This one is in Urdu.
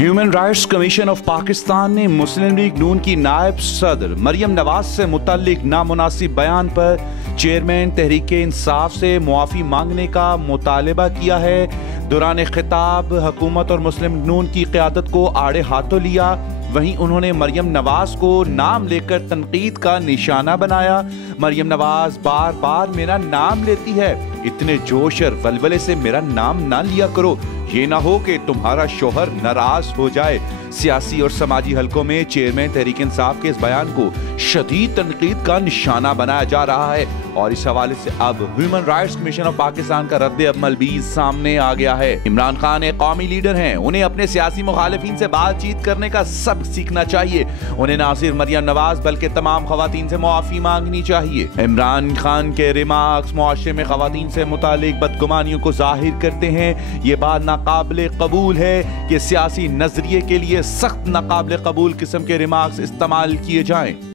Human rights commission of Pakistan نے مسلم لیگ نون کی نائب صدر مریم نواز سے متعلق نامناسب بیان پر چیئرمین تحریک انصاف سے معافی مانگنے کا مطالبہ کیا ہے۔ دوران خطاب حکومت اور مسلم لیگ نون کی قیادت کو آڑے ہاتھوں لیا، وہیں انہوں نے مریم نواز کو نام لے کر تنقید کا نشانہ بنایا۔ مریم نواز بار بار میرا نام لیتی ہے، اتنے جوش اور ولولے سے میرا نام نہ لیا کرو، یہ نہ ہو کہ تمہارا شوہر ناراض ہو جائے۔ سیاسی اور سماجی حلقوں میں چیئرمین تحریک انصاف کے اس بیان کو شدید تنقید کا نشانہ بنایا جا رہا ہے، اور اس حوالے سے اب human rights commission of Pakistan کا رد عمل بھی سامنے آ گیا ہے۔ عمران خان ایک قومی لیڈر ہیں، انہیں اپنے سیاسی مخالفین سے بات چیت کرنے کا سبق سیکھنا چاہیے۔ انہیں نہ صرف مریم نواز بلکہ تمام خواتین سے معافی مانگنی چاہیے۔ عمران خان کے ریمارکس معاشرے میں خواتین سے متعلق بدگمانیوں کو ظاہر کرتے ہیں۔ یہ بات ناقابل قبول ہے کہ سیاسی نظریے کے لیے سخت ناقابل قبول قسم کے ریمارکس استعمال کیے جائیں۔